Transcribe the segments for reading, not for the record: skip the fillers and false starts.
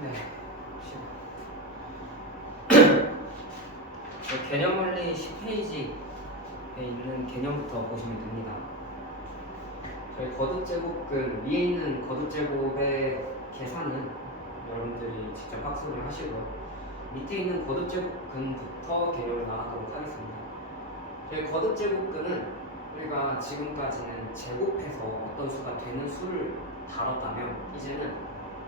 네. 개념 원리 10페이지에 있는 개념부터 보시면 됩니다. 저희 거듭제곱근 위에 있는 거듭제곱의 계산은 여러분들이 직접 학습을 하시고요. 밑에 있는 거듭제곱근부터 개념을 나가도록 하겠습니다. 저희 거듭제곱근은 우리가 지금까지는 제곱해서 어떤 수가 되는 수를 다뤘다면 이제는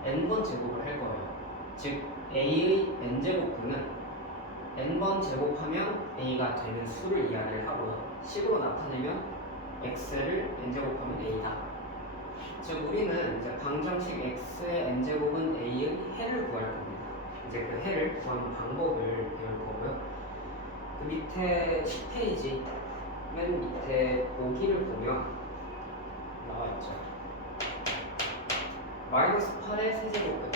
n번 제곱을 할 거예요. 즉 a의 n제곱근은 n번 제곱하면 a가 되는 수를 이야기를 하고요. 식으로 나타내면 x를 n제곱하면 a다. 즉 우리는 이제 방정식 x의 n제곱은 a의 해를 구할 겁니다. 이제 그 해를 구하는 방법을 배울 거고요. 그 밑에 10페이지 맨 밑에 보기를 보면 나와있죠. 마이너스 8의 세제곱근,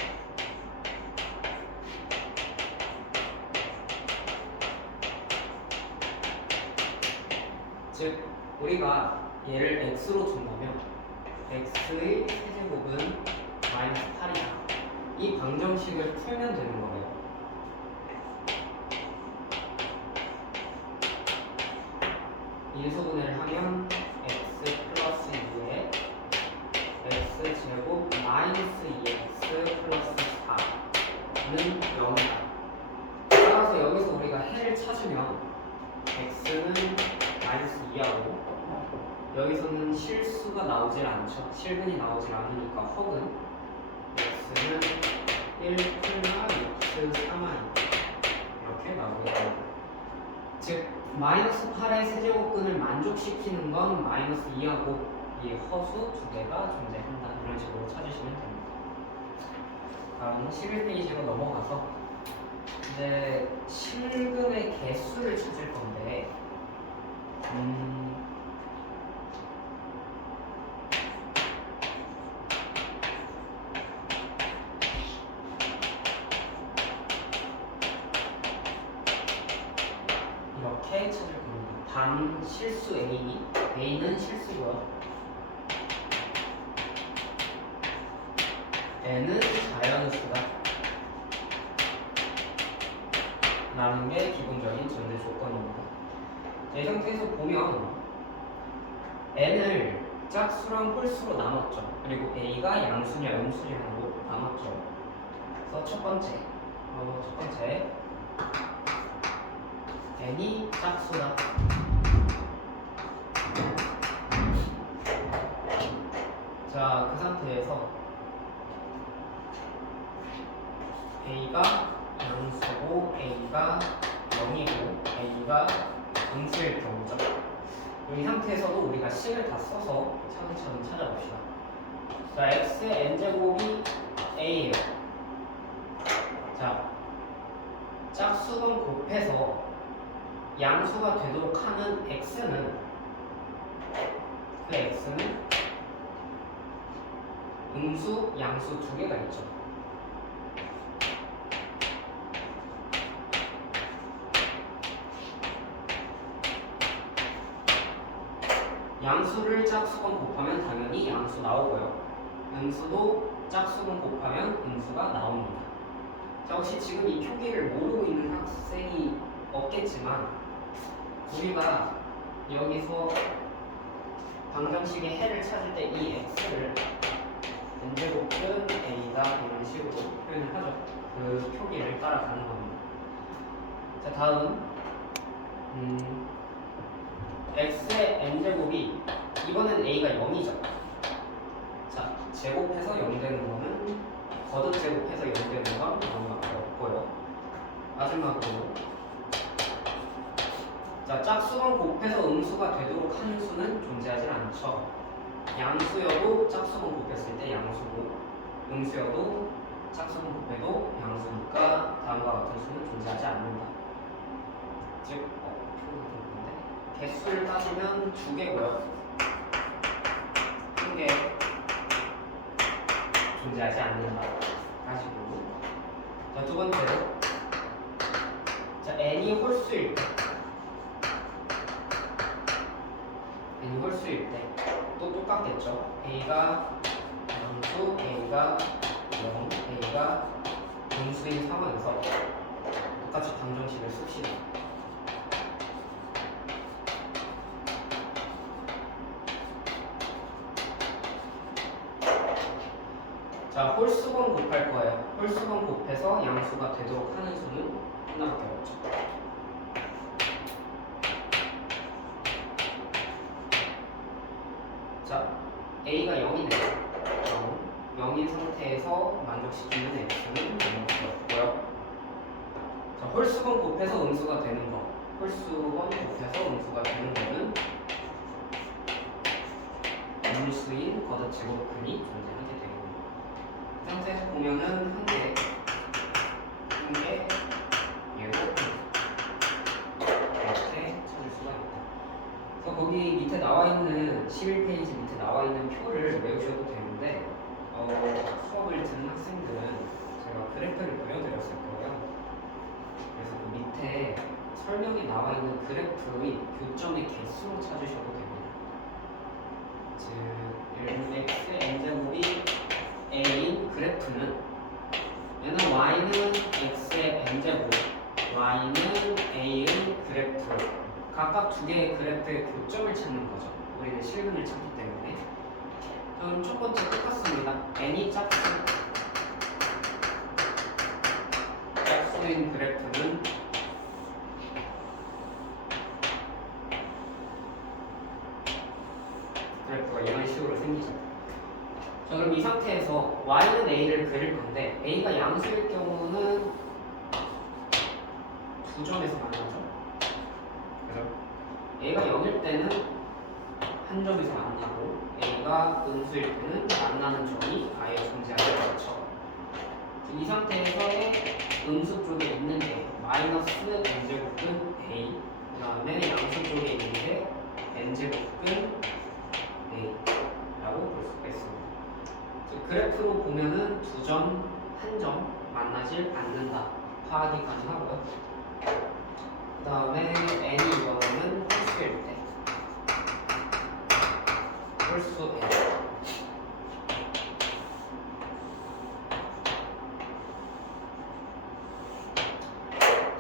즉 우리가 얘를 x로 준다면 x의 세제곱은 마이너스 8이다. 이 방정식을 풀면 되는 거예요. 인수분해를 하면 x 플러스 2에 x제곱 마이너스 2x 플러스 4는 0이다. 따라서 여기서 우리가 해를 찾으면 x는 마이너스 2하고 여기서는 실수가 나오질 않죠. 실근이 나오질 않으니까 혹은 x는 1, 플마, 6, 3이 이렇게 나오게 됩니다. 즉 마이너스 8의 세제곱근을 만족시키는 건 마이너스 2하고 이 허수 두 개가 존재한다. 이런 식으로 찾으시면 됩니다. 다음 11페이지로 넘어가서 이제 실근의 개수를 찾을 건데 이렇게 찾을 겁니다. 단 실수 A는 실수고요. N은 자연수다 라는 게 기본적인 전제 조건입니다. 이 상태에서 보면 N을 짝수랑 홀수로 나눴죠. 그리고 A가 양수냐 음수냐로 나눴죠. 그래서 첫 번째 n이 짝수다. 자, 그 상태에서 a가 양수고 a가 0이고 a가 음수일 경우죠. 이 상태에서도 우리가 식을 다 써서 차근차근 찾아봅시다. 자, x의 n제곱이 a예요. 자, 짝수건 곱해서 양수가 되도록 하는 x는 음수, 양수 두 개가 있죠. 양수를 짝수건 곱하면 당연히 양수 나오고요. 음수도 짝수건 곱하면 음수가 나옵니다. 자, 혹시 지금 이 표기를 모르고 있는 학생이 없겠지만 우리가 여기서 방정식의 해를 찾을 때 이 x를 n제곱은 a다 이런 식으로 표현을 하죠. 그 표기를 따라가는 겁니다. 자, 다음 x의 n제곱이 이번엔 a가 0이죠. 자, 제곱해서 0 되는 거는 거듭제곱해서 0 되는 건 0밖에 없고요. 마지막으로 자, 짝수건 곱해서 음수가 되도록 하는 수는 존재하지 않죠. 양수여도 짝수건 곱했을 때 양수고 음수여도 짝수건 곱해도 양수니까 다음과 같은 수는 존재하지 않는다. 즉, 개수를 따지면 두 개고요. 한 개 존재하지 않는다. 가지고 자, 두 번째로 자, n이 홀수일 때 또 똑같겠죠. a가 양수, a가 0, a가 음수인 상황에서 똑같이 방정식을 씁시다. 자, 홀수건 곱할 거예요. 홀수건 곱해서 양수가 되도록 하는 수는 하나밖에 없죠. 자, A가 0이네요. 0인 상태에서 만족시키는 X는 아무것도 없고요. 자, 홀수건 곱해서 음수가 되는 거. 홀수건 곱해서 음수가 되는 거는 음수인 걷어제곱근이 존재하게 되고, 이 상태에서 보면은 한 개, 얘고 이렇게 찾을 수가 있다. 그래서 거기 밑에 나와 있는 11페이지 밑에 나와 있는 표를 외우셔도 되는데, 수업을 듣는 학생들은 제가 그래프를 그려드렸을 거예요. 그래서 그 밑에 설명에 나와 있는 그래프의 교점의 개수로 찾으셔도 됩니다. 즉, x n제곱이 a인 그래프는, 얘는 y는 x의 n제곱, y는 a의 그래프, 각각 두 개의 그래프의 교점을 찾는 거죠. 우리는 실근을 찾기 때문에. 그럼 첫 번째 똑같습니다. n이 짝수인 그래프는 그래프가 이런 식으로 생기죠. 자, 그럼 이 상태에서 y는 a를 그릴 건데, a가 양수일 경우는 두 점에서 만나죠. 그죠? a가 0일 때는 한 점에서 만나고, a가 음수일 때는 만나는 점이 아예 존재하지 않죠. 이 상태에서의 음수 쪽에 있는 a, 마이너스 n제곱근 a, 그 다음에 양수 쪽에 있는 게 n제곱근 a라고 볼 수가 있습니다. 즉, 그래프로 보면은 두 점, 한 점 만나질 않는다 파악이 가능하고요. 그 다음에 n이 이거는 홀수일 때, 홀수 n.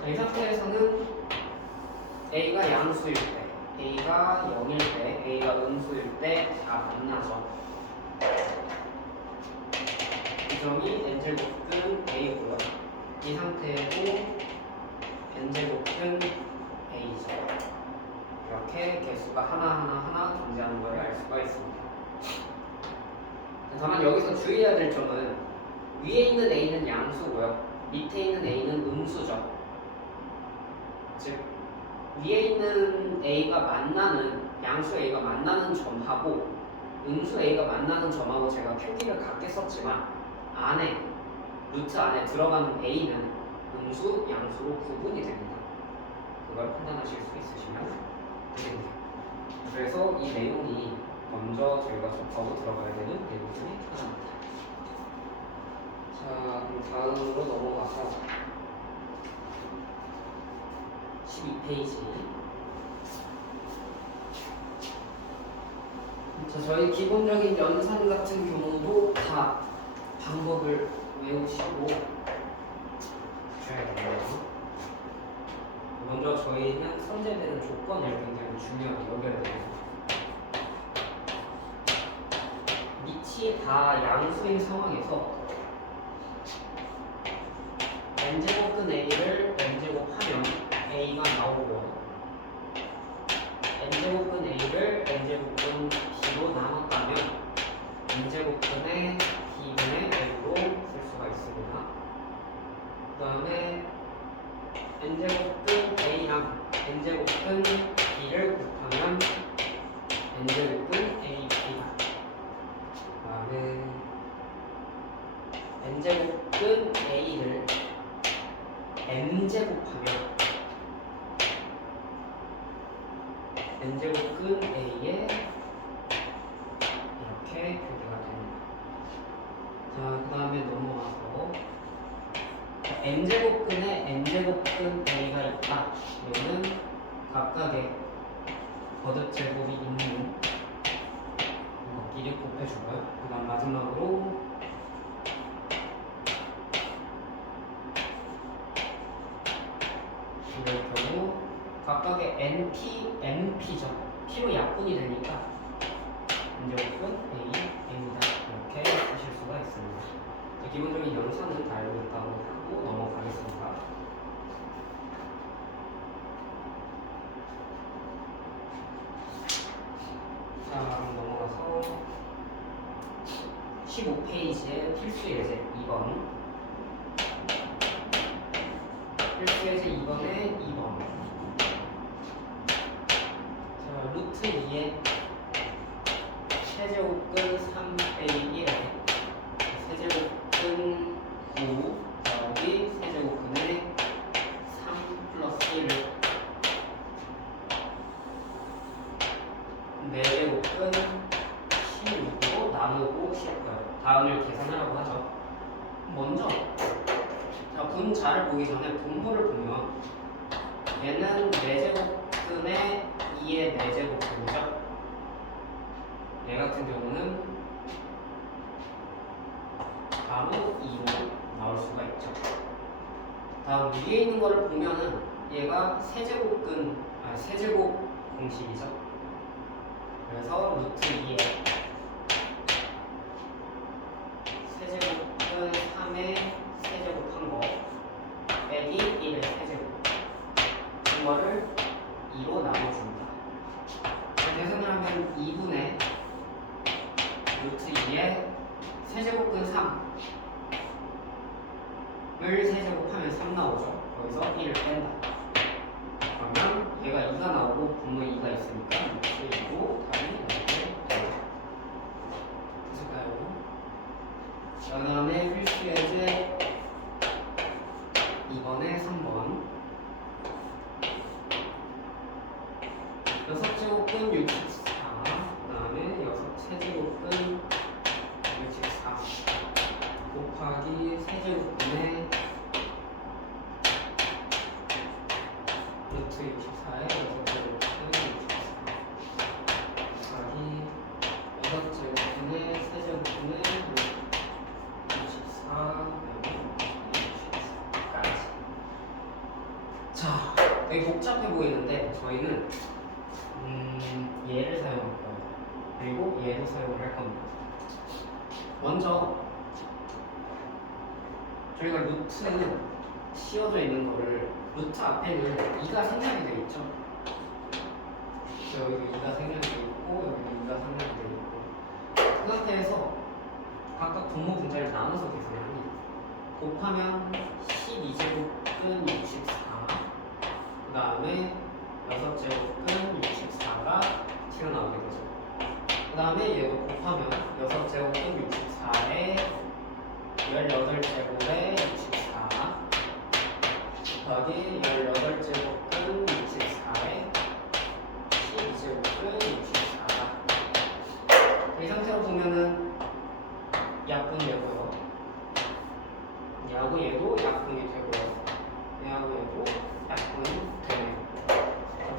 자, 이 상태에서는 a가 양수일 때, a가 0일 때, a가 음수일 때 다 만나죠. 이 점이 n제곱근 a고요. 이 상태에도 n제곱근 a죠. 이렇게 개수가 하나 존재하는 걸 알 수가 있습니다. 다만 여기서 주의해야 될 점은, 위에 있는 a는 양수고요, 밑에 있는 a는 음수죠. 즉, 위에 있는 a가 만나는, 양수 a가 만나는 점하고 음수 a가 만나는 점하고 제가 표기를 같게 썼지만, 안에, 루트 안에 들어가는 a는 음수, 양수로 구분이 됩니다. 그걸 판단하실 수 있으시면 됩니다. 그래서 이 내용이 먼저 저희가 접하고 들어가야 되는 내용 중에 하나입니다. 자, 그럼 다음으로 넘어가서 12페이지. 자, 저희 기본적인 연산 같은 경우도 다 방법을 외우시고 주셔야겠네요. 먼저 저희는 선제되는 조건을 굉장히 중요하게 여겨야 됩니다. 밑이 다 양수인 상황에서 n제곱근 a를 n제곱하면 a가 나오고, n제곱근 a를 n제곱근 b로 나눴다면 n제곱근의 b분의 a로 쓸 수가 있습니다. 그 다음에 n제곱근 a랑 n제곱근 b를 곱하면 n제곱근 ab가, 그 다음에 n제곱근 a를 n제곱하면 n제곱근 a에 이렇게 표기가 됩니다. 자, 그 다음에 넘어가서 n제곱근에 n제곱근 a가 있다. 이거는 각각의 거듭제곱이 있는 것끼리 곱해주고요. 그 다음 마지막으로 NP죠. P로 약분이 되니까 N제곱은 AN이다. 이렇게 쓰실 수가 있습니다. 기본적인 연산은 다 알고 있다고 하고 넘어가겠습니다. 자, 그럼 넘어가서 15페이지에 필수 예제 2번. 필수 예제 2번에 2번. 자, 루트 2에 세제곱근 3 빼기 1에 세제곱근 9 더하기 세제곱근의 3 플러스 1 4제곱근 16으로 나누고 싶고요. 다음을 계산하라고 하죠. 먼저 자, 분자를 보기 전에 분모를 보면 얘는 4제곱근의 2의 4제곱근이죠. 얘 같은 경우는 바로 2로 나올 수가 있죠. 다음 위에 있는 거를 보면은 얘가 세제곱 공식이죠. 그래서 루트 2에 세제곱은 3의 세제곱한 거 빼기 1의 세제곱 이거를 2로 나눠줍니다. 계산을 하면 2분의 루트 2에 세제곱근 3을 세제곱하면 3 나오죠. 거기서 1을 뺀다. 그러면 얘가 2가 나오고 분모 2가 있으니까 루트 2고 답이 이렇게 됩니다. 됐을까요? 그 다음에 필수 예제 2번에 3번 6제곱근 64 그 다음에 6세제곱근 64 곱하기 세제곱근의 루트 64에 6제곱근 64 곱하기 6제곱근의 세제곱근의 루트 64 64까지. 자, 되게 복잡해 보이는데 저희는 얘를 사용할 거예요. 그리고 얘도 사용을 할 겁니다. 먼저 저희가 루트 씌워져 있는 거를 루트 앞에는 2가 생략이 되어 있죠. 여기도 2가 생략이 되어 있고 여기도 2가 생략이 되어 있고 그 상태에서 각각 분모 분자를 나눠서 계산을 합니다. 곱하면 12제곱근 64 그 다음에 6제곱근 64가 튀어나오게 되죠. 그 다음에 얘도 곱하면 6제곱근 64에 18제곱에 64 곱하기 18제곱근 64에 12제곱근 64가 이 상태로 보면은 약분되고요. 얘하고 얘도 약분이 되고요. 얘하고 얘도 약분이 되네요.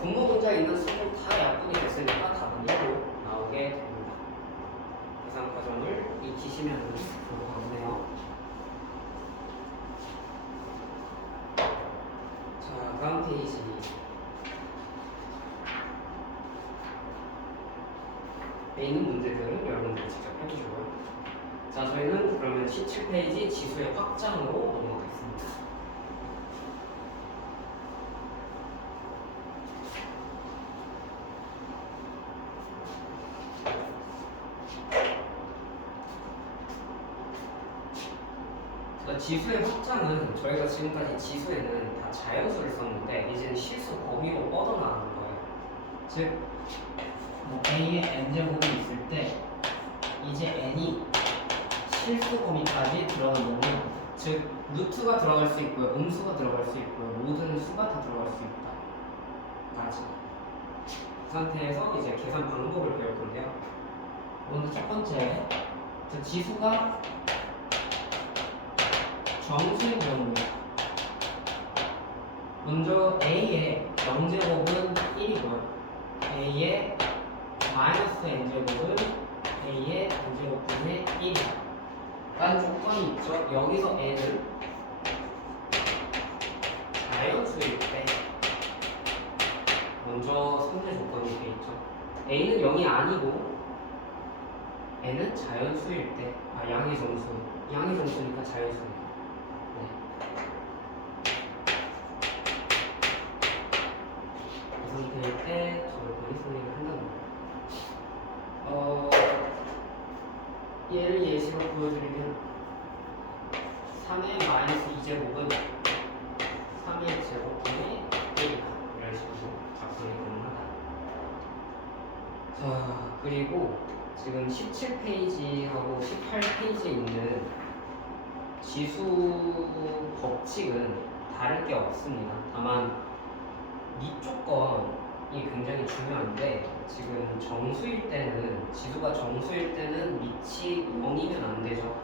분모 분자에 있는 수를 다 약분이 됐으니까 답은 1로 나오게 됩니다. 계산 과정을 익히시면 좋을 것 같네요. 자, 다음 페이지. 에 있는 문제들은 여러분들이 직접 해주시고요. 자, 저희는 그러면 17페이지 지수의 확장으로 넘어가겠습니다. 지수의 확장은 저희가 지금까지 지수에는 다 자연수를 썼는데 이제는 실수 범위로 뻗어나가는 거예요. 즉, 뭐 A에 n제곱이 있을 때 이제 n이 실수 범위까지 들어가는 거는 즉 루트가 들어갈 수 있고요, 음수가 들어갈 수 있고요, 모든 수가 다 들어갈 수 있다. 까지. 그 상태에서 이제 계산 방법을 배울 건데요. 먼저 첫 번째, 지수가 정수인 경우입니다. 먼저 A의 0제곱은 1이고요. A의 마이너스 n제곱은 A의 n제곱분의 1이다. 라는 조건이 있죠. 여기서 n은 자연수일 때 먼저 선제 조건이 돼 있죠. A는 0이 아니고 N은 자연수일 때, 양의 정수니까 자연수입니다. 네. 이 상태일 때 저렇게 승리를 한다는 거예요. 얘를 예시로 보여드리면 3의 마이너스 2제곱은 3의 제곱분의 1이다. 이런 식으로 작성이 가능하다. 자, 그리고 지금 17페이지하고 18페이지에 있는 지수 법칙은 다를 게 없습니다. 다만 밑조건이 굉장히 중요한데 지금 정수일 때는 지수가 정수일 때는 밑이 0이면 안 되죠.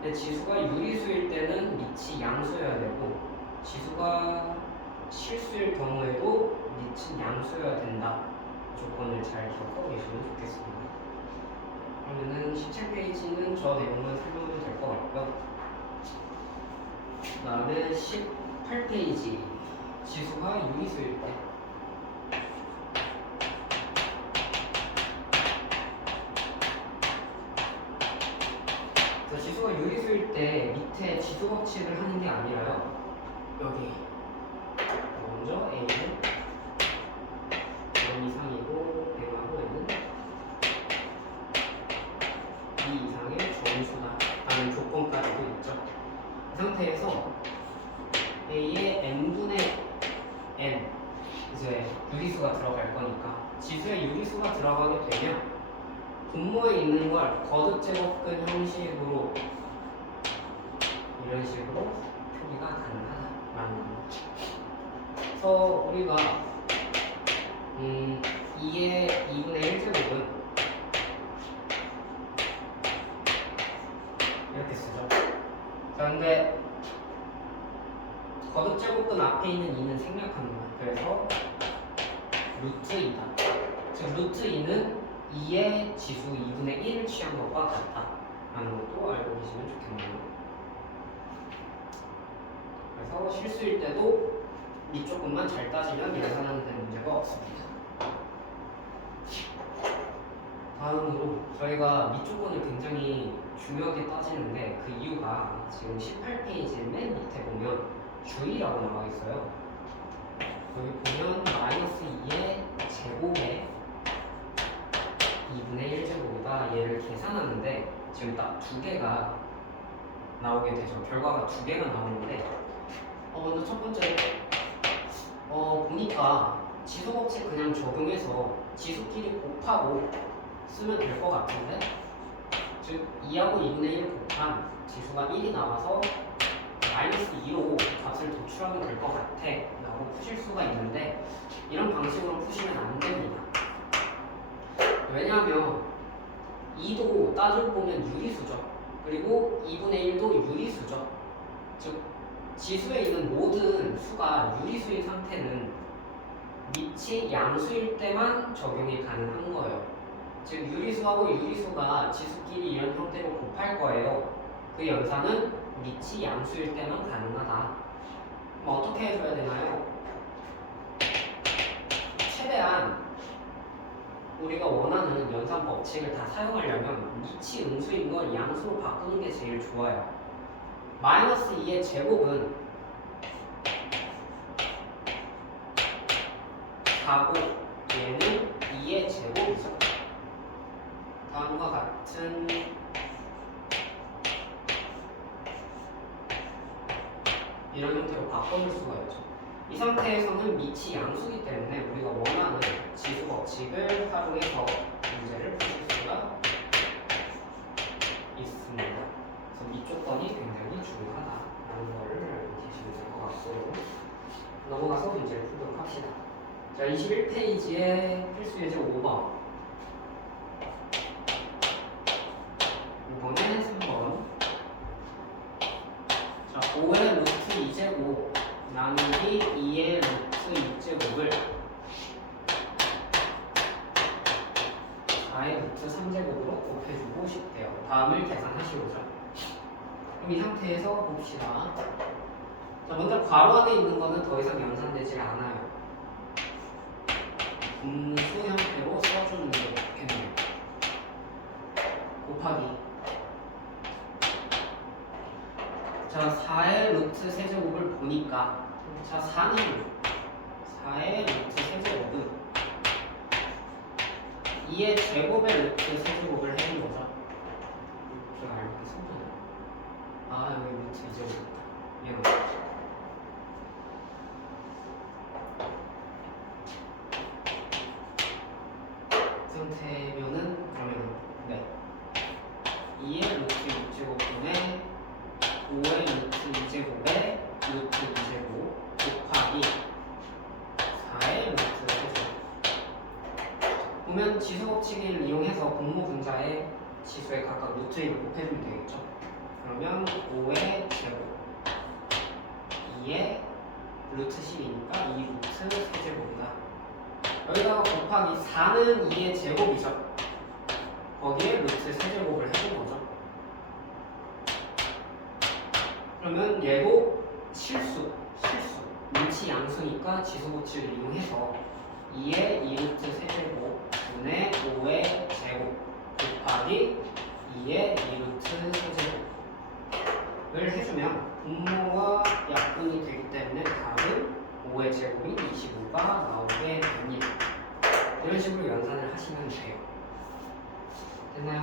근데 지수가 유리수일 때는 밑이 양수여야 되고 지수가 실수일 경우에도 밑은 양수여야 된다. 조건을 잘 기억하고 계시면 좋겠습니다. 그러면은 17페이지는 저 내용만 설명하면 될 것 같고요. 그 다음에 18페이지 지수가 유리수일 때 지수가 유리수일 때 밑에 지수 법칙을 하는 게 아니라요. 여기 먼저 A는 0 이상이고 M하고 N은 2 이상의 정수다 라는 조건까지도 있죠. 이 상태에서 A의 N분의 N 이제 유리수가 들어갈 거니까 지수에 유리수가 들어가게 되면 분모에 있는 걸 거듭제곱근 형식으로 이런 식으로 표기가 가능하다라는 겁니다. 그래서 우리가 2의 2분의 1제곱은 이렇게 쓰죠. 자, 근데 거듭제곱근 앞에 있는 2는 생략합니다. 그래서 루트 2다. 즉 루트 2는 2의 지수 2분의 1을 취한 것과 같다 라는 것도 알고 계시면 좋겠네요. 그래서 실수일 때도 밑조건만 잘 따지면 계산하는 데 문제가 없습니다. 다음으로 저희가 밑조건을 굉장히 중요하게 따지는데 그 이유가 지금 18페이지 맨 밑에 보면 주의라고 나와 있어요. 여기 보면 마이너스 2의 제곱에 2분의 1제곱이다. 얘를 계산하는데 지금 딱 두 개가 나오게 되죠. 결과가 두 개가 나오는데 먼저 첫 번째 보니까 지수 법칙 그냥 적용해서 지수끼리 곱하고 쓰면 될 것 같은데 즉 2하고 2분의 1을 곱한 지수가 1이 나와서 마이너스 2로 값을 도출하면 될 것 같아 라고 푸실 수가 있는데 이런 방식으로 푸시면 안 됩니다. 왜냐하면 2도 따지고 보면 유리수죠. 그리고 2분의 1도 유리수죠. 즉 지수에 있는 모든 수가 유리수인 상태는 밑이 양수일 때만 적용이 가능한 거예요. 즉 유리수하고 유리수가 지수끼리 이런 형태로 곱할 거예요. 그 연산은 밑이 양수일 때만 가능하다. 그럼 어떻게 해줘야 되나요? 최대한 우리가 원하는 연산 법칙을 다 사용하려면 밑이 음수인 걸 양수로 바꾸는 게 제일 좋아요. 마이너스 2의 제곱은 4고 얘는 2의 제곱이죠. 다음과 같은 이런 형태로 바꿔줄 수가 있죠. 이 상태에서는 밑이 양수이기 때문에 우리가 원하는 지수 법칙을 활용해서 문제를 푸실 수가 있습니다. 그래서 밑조건이 굉장히 중요하다라는 것을 알고 계시면 될 것 같고요. 넘어가서 문제를 풀도록 합시다. 자, 21페이지에 필수 예제 5번. 5번에 3번. 자, 5의 루트 2제곱 나누기 2의 루트 2제곱을 4의 루트 3제곱으로 곱해주고 싶대요. 다음을 계산하시오죠. 그럼 이 상태에서 봅시다. 자, 먼저 괄호 안에 있는 거는 더 이상 연산되지 않아요. 분수 형태로 써주는 게 좋겠네요. 곱하기. 자, 4의 루트 세제곱을 보니까, 자, 4의 루트 세제곱은 2의 제곱의 루트 세제곱을 해준 거죠. 제가 알고 있었나요? 아, 여기 루트 2제곱이다. 미안합니다. 상태면은 그러면 네, 2의 루트 6제곱분의 5의 루트 2제곱에 루트 2제곱 곱하기 4의 루트 세제곱. 보면 지수 법칙을 이용해서 분모 분자의 지수에 각각 루트 1을 곱해주면 되겠죠. 그러면 5의 제곱 2의 루트 10이니까 2 루트 세제곱이다. 여기다가 곱하기 4는 2의 제곱이죠. 거기에 루트 세제곱을 해준 거죠. 그러면 얘도 실수, 눈치 양수니까 지수 법칙을 이용해서 2의 2루트 세제곱 분의 5의 제곱 곱하기 2의 2루트 세제곱을 해주면 분모와 약분이 되기 때문에 답은 5의 제곱이 25가 나오게 됩니다. 이런 식으로 연산을 하시면 돼요. 됐나요?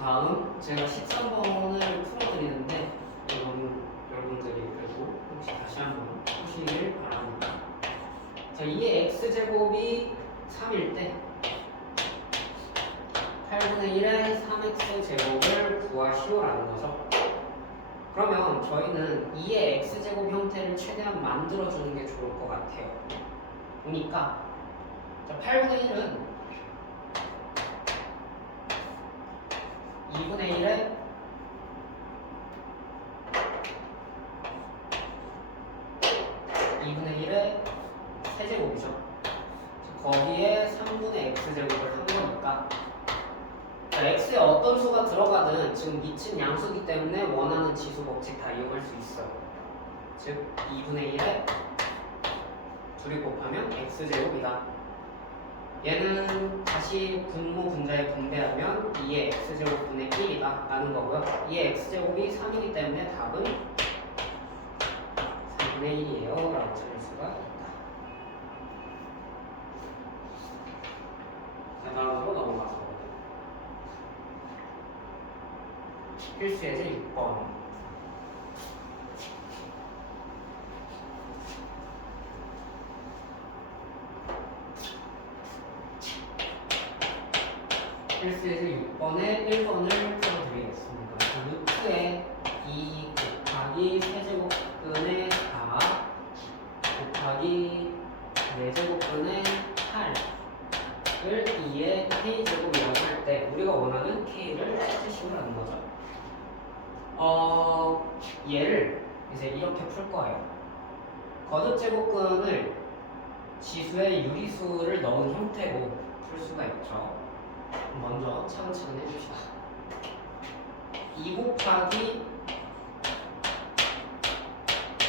다음 제가 13번을 풀어드리는데 여러분들이 그래도 혹시 다시 한번 보시길 바랍니다. 자, 2의 x제곱이 3일 때 8분의 1의 3x제곱을 구하시오라는 거죠. 그러면 저희는 2의 x제곱 형태를 최대한 만들어주는 게 좋을 것 같아요. 보니까 자, 8분의 1은 2분의 1에 2분의 1의 세제곱이죠. 거기에 3분의 x제곱을 한 거니까 자, x에 어떤 수가 들어가든 지금 미친 양수기 때문에 원하는 지수 법칙 다 이용할 수 있어요. 즉 2분의 1에 둘이 곱하면 x제곱이다. 얘는 다시 분모 분자에 분배하면 2의 x제곱분의 1이다 라는 거고요. 2의 x제곱이 3이기 때문에 답은 3분의 1이에요 라고 찾을 수가 있다. 자, 다음으로 넘어가서 필수 예제 6번. 필수 예제 6번에 1번을 풀어드리겠습니다. 루트에 2 곱하기 세제곱분의 4 곱하기 4제곱분의 8을 2의 k제곱이라고 할 때 우리가 원하는 k를 찾으시오라는 거죠. 얘를 이제 이렇게 풀 거예요. 거듭제곱근을 지수의 유리수를 넣은 형태로 풀 수가 있죠. 먼저 차근차근 해줍시다. 2 곱하기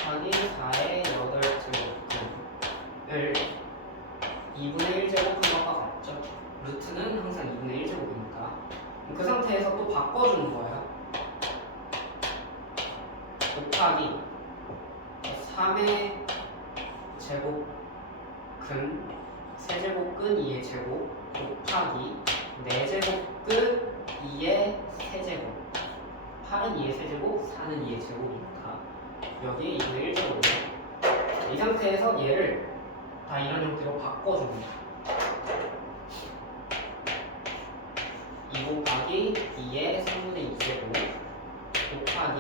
4의 8제곱을 2분의 1제곱한 것과 같죠. 루트는 항상 2분의 1제곱이니까 그 상태에서 또 바꿔주는 거예요. 곱하기 3의 제곱근 세제곱근 2의 제곱 곱하기 4제곱근 2의 세제곱 8은 2의 세제곱 4는 2의 제곱이니까 여기에 2분의 1제곱이에요. 이 상태에서 얘를 다 이런 형태로 바꿔줍니다. 2 곱하기 2의 3분의 2제곱 곱하기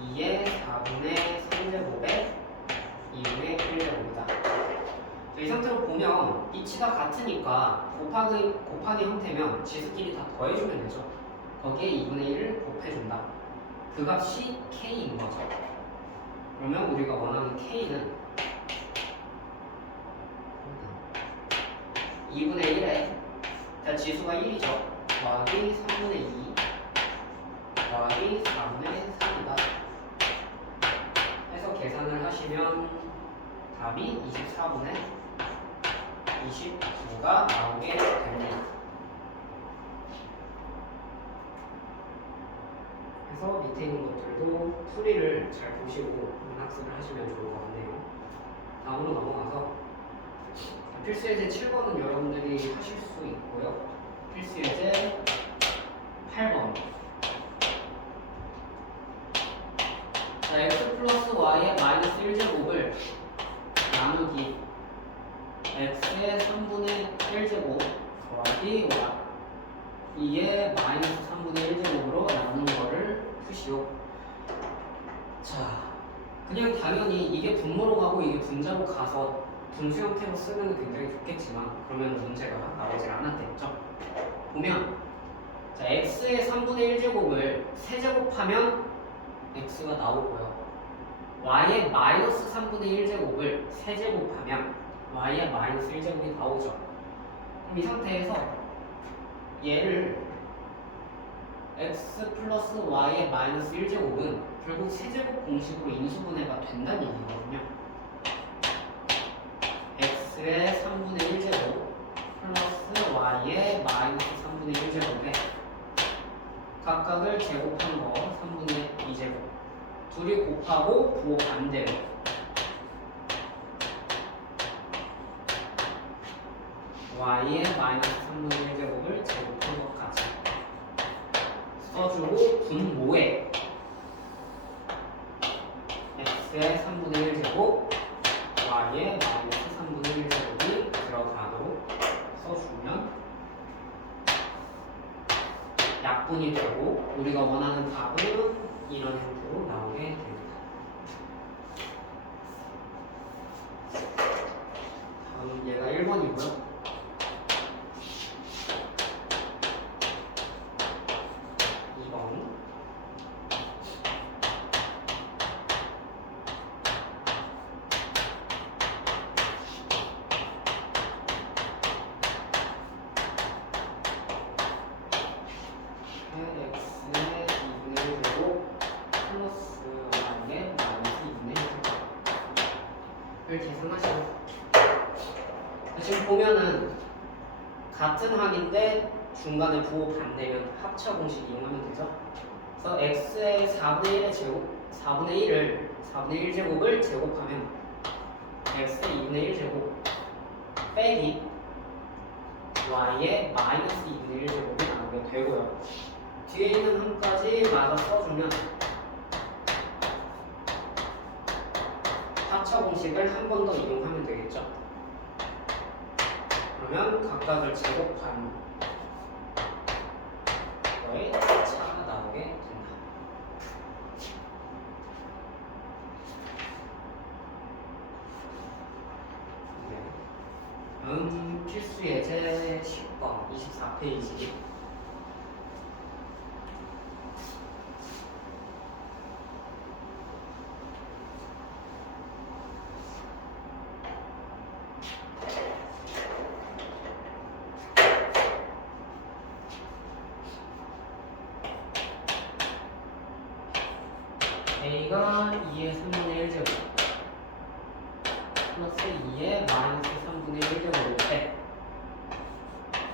2의 4분의 3제곱에 2분의 1제곱이다. 이 상태로 보면 이치가 같으니까 곱하기 형태면 지수끼리 다 더해주면 되죠. 거기에 2분의 1을 곱해준다. 그 값이 k인 거죠. 그러면 우리가 원하는 k는 2분의 1에 자, 지수가 1이죠. 더하기 3분의 2 더하기 4분의 3이다. 해서 계산을 하시면 답이 24분의 29가 나오게 됩니다. 그래서 밑에 있는 것들도 풀이를 잘 보시고 학습을 하시면 좋을 것 같네요. 다음으로 넘어가서 필수 예제 7번은 여러분들이 하실 수 있고요. 필수 예제 8번. 자, x 플러스 y의 마이너스 1제곱을 나누기 x의 3분의 1제곱 더하기 y 2의 마이너스 3분의 1제곱으로 나누는 거를 푸시오. 자, 그냥 당연히 이게 분모로 가고 이게 분자로 가서 분수 형태로 쓰면 굉장히 좋겠지만 그러면 문제가 나오질 않았겠죠. 보면 자, x의 3분의 1제곱을 세제곱하면 x가 나오고요. y의 마이너스 3분의 1제곱을 세제곱하면 y의 마이너스 1제곱이 나오죠. 그럼 이 상태에서 얘를 x 플러스 y의 마이너스 1제곱은 결국 세제곱 공식으로 인수분해가 된다는 얘기거든요. x의 3분의 1제곱 플러스 y의 마이너스 3분의 1제곱에 각각을 제곱한 거 3분의 2제곱 둘이 곱하고 부호 반대로 y의 마이너스 3분의 1제곱을 제곱한 것까지 써주고 분모에 x의 3분의 1제곱 y의 마이너스 3분의 1제곱이 들어가도록 써주면 약분이 되고 우리가 원하는 답은 이런 형태로 나오게 됩니다. 다음 얘가 1번이고요. 계산하시고 지금 보면은 같은 항인데 중간에 부호 반대면 합차 공식 이용하면 되죠. 그래서 x의 4분의 1의 제곱 4분의 1제곱을 제곱하면 x의 2분의 1제곱 빼기 y의 마이너스 2분의 1제곱이 나오게 되고요. 뒤에 있는 항까지 마저 써주면 합차 공식을 한 번 더 이용하면 되겠죠. 그러면 각각을 제곱한 거에 차가 나오게 된다. 네. 필수 예제 10번 24페이지. a가 2의 3분의 1제곱 플러스 2의 마이너스 3분의 1제곱일 때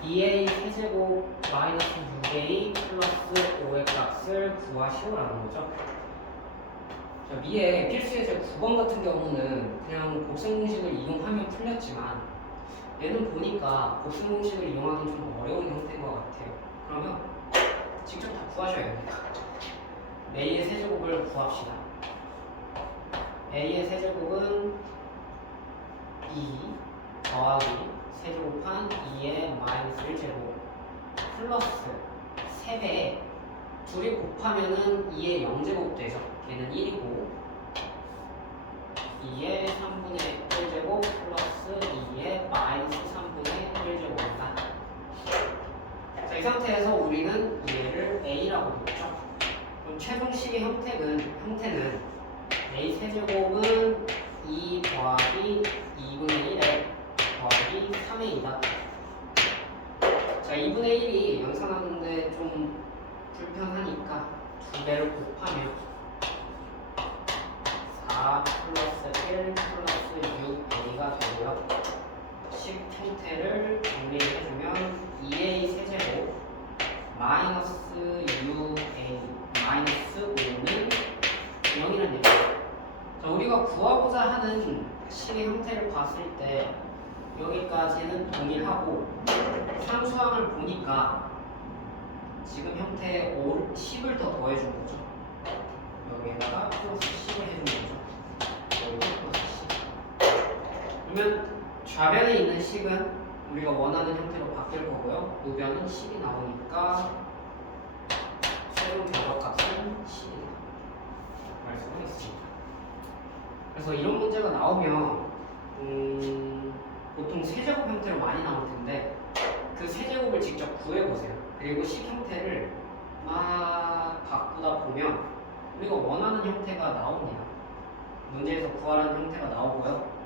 2a 세제곱 마이너스 6a 플러스 5의 값을 구하시오라는 거죠. 자, 위에 필수 예제 9번 같은 경우는 그냥 곱셈 공식을 이용하면 풀렸지만 얘는 보니까 곱셈 공식을 이용하기 좀 어려운 형태인 것 같아요. 그러면 직접 다 구하셔야 됩니다. a의 세제곱을 구합시다. a의 세제곱은 2 더하기 세제곱한 2의 마이너스 1제곱 플러스 3배 둘이 곱하면은 2의 0제곱 되죠. 얘는 1이고 2의 3분의 1제곱 플러스 2의 마이너스 3분의 1제곱입니다. 자, 이 상태에서 우리는 얘를 a라고 부르죠. 그럼 최종식의 형태는 a 세제곱은 2 더하기 2분의 1에 더하기 3a이다. 자, 2분의 1이 연산하는데 좀 불편하니까 2배를 곱하면 4 플러스 1 플러스 6a가 되고요. 식 형태를 정리를 해주면 2a 세제곱 마이너스 6a 마이너스 5는 0이라는 얘기예요. 자, 우리가 구하고자 하는 식의 형태를 봤을 때 여기까지는 동일하고 상수항을 보니까 지금 형태에 10을 더 더해준 거죠. 여기에다가 플러스 10을 해준 거죠. 여기 플러스 10. 그러면 좌변에 있는 식은 우리가 원하는 형태로 바뀔 거고요. 우변은 10이 나오니까 최종 결과값은 10이다 알 수가 있습니다. 그래서 이런 문제가 나오면 보통 세제곱 형태로 많이 나올 텐데 그 세제곱을 직접 구해보세요. 그리고 식 형태를 막 바꾸다 보면 우리가 원하는 형태가 나옵니다. 문제에서 구하라는 형태가 나오고요.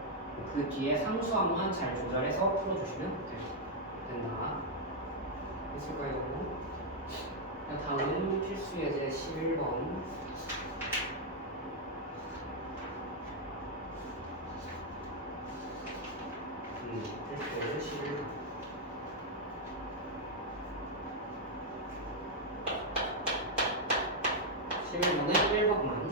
그 뒤에 상수함만 잘 조절해서 풀어주시면 된다. 있을까요? 다음은 필수 예제 11번. 필수 예제 11번. 실문의 1번만.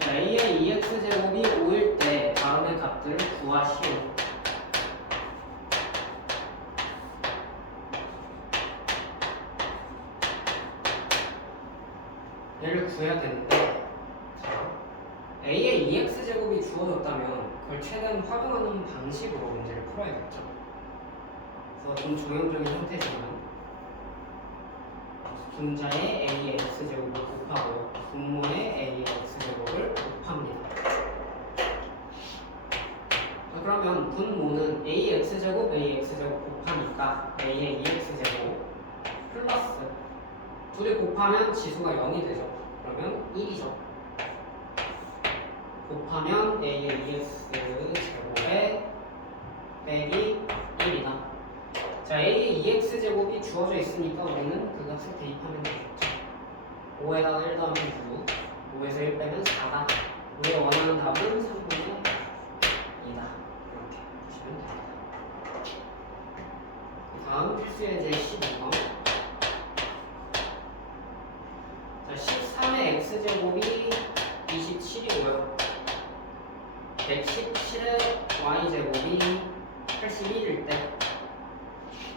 자, a의 2x제곱이 5일 때 다음의 값들을 구하시오. 얘를 구해야 되는데, 자, a의 2x제곱이 주어졌다면 그걸 최대한 활용하는 방식으로 문제를 풀어야겠죠. 그래서 좀 조형적인 형태지만 분자의 a의 x제곱을 곱하고요. 분모의 a의 x제곱을 곱합니다. 자, 그러면 분모는 ax제곱 ax제곱 곱하니까 a의 2x제곱 플러스 둘이 곱하면 지수가 0이 되죠. 그러면 1이죠. 곱하면 a의 2x제곱에 빼기 1이다. 자, a의 2x제곱이 주어져 있으니까 우리는 그 값을 대입하면 되겠죠. 5에다가 1 더하면 9, 5에서 1 빼면 4다. 우리가 원하는 답은 3분의 2다. 이렇게 보시면 됩니다. 다음 필수 예제 12번. 자, 13의 x제곱이 27이고요. 117의 y제곱이 81일 때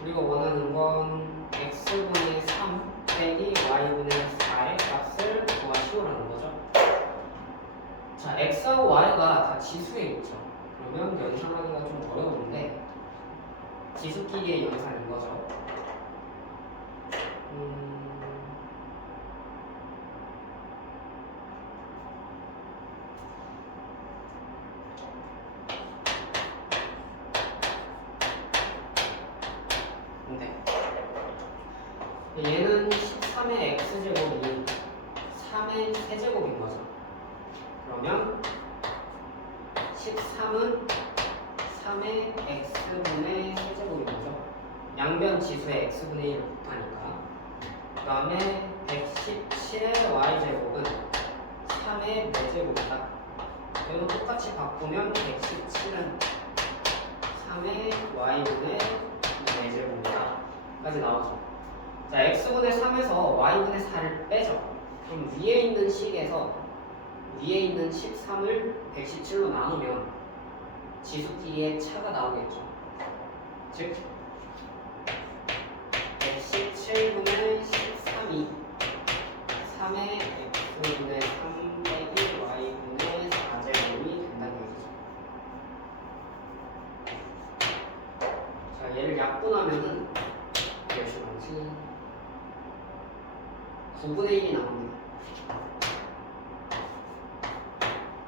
우리가 원하는 건 x분의 3 빼기 y분의 4의 값을 구하시오라는 거죠. 자, x하고 y가 다 지수에 있죠. 그러면 연산하기가 좀 어려운데 지수끼리의 연산인 거죠. 얘는 13의 x제곱이 3의 세제곱인 거죠. 그러면 13은 3의 x분의 세제곱인 거죠. 양변 지수의 x분의 1을 곱하니까. 그 다음에 117의 y제곱은 3의 4제곱이다. 이거 똑같이 바꾸면 117은 3의 y분의 4제곱이다 까지 나오죠. 자, x분의 3에서 y분의 4를 빼죠. 그럼 위에 있는 식에서 위에 있는 13을 117로 나누면 지수끼리의 차가 나오겠죠. 즉 117분의 13이 3의 x분의 3 빼기 y분의 4제곱이 된다는 얘기죠. 자, 얘를 약분하면은 몇이 나오지? 9분의 1이 나옵니다.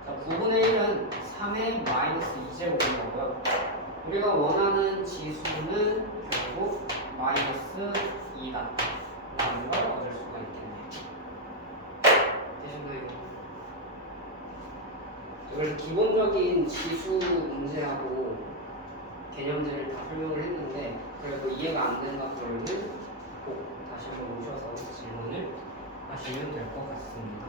자, 9분의 1은 3의 마이너스 2제곱인 거고요. 우리가 원하는 지수는 결국 마이너스 2다 라는 걸 얻을 수가 있겠네요. 되셨나요? 그래서 기본적인 지수 문제하고 개념들을 다 설명을 했는데 그래도 이해가 안 된 것들은 꼭 다시 한번 오셔서 질문을 하시면 될 것 같습니다.